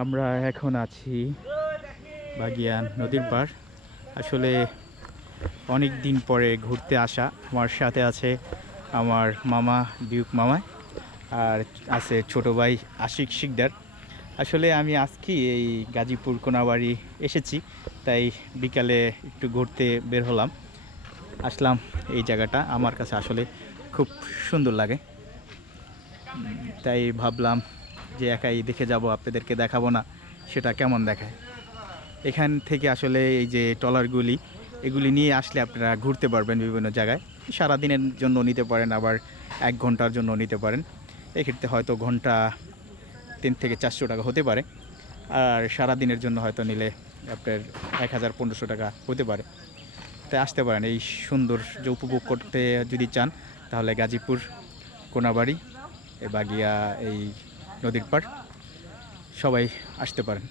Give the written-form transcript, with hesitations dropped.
আমরা এখন আছি বাগিয়ান নদীর পাড়। আসলে অনেক দিন পরে ঘুরতে আসা। আমার সাথে আছে আমার মামা বিউক মামা, আর আছে ছোট ভাই আশিক শিকদার। আসলে আমি আজকে এই গাজীপুর কোনাবাড়ি এসেছি, তাই বিকালে একটু ঘুরতে বের হলাম। আসলাম এই জায়গাটা আমার কাছে আসলে খুব সুন্দর লাগে, তাই ভাবলাম যে একাই দেখে যাব, আপনাদেরকে দেখাবো না সেটা কেমন দেখায়। এখান থেকে আসলে এই যে ট্রলারগুলি, এগুলি নিয়ে আসলে আপনারা ঘুরতে পারবেন বিভিন্ন জায়গায়। সারাদিনের জন্য নিতে পারেন, আবার 1 ঘন্টার জন্য নিতে পারেন। এক্ষেত্রে হয়তো ঘন্টা 300 থেকে 400 টাকা হতে পারে, আর সারাদিনের জন্য হয়তো নিলে আপনার 1000-1500 টাকা হতে পারে। তাই আসতে পারেন, এই সৌন্দর্য উপভোগ করতে যদি চান তাহলে গাজীপুর কোনাবাড়ি বাগিয়া এই নদীর পাড় সবাই আসতে পারেন।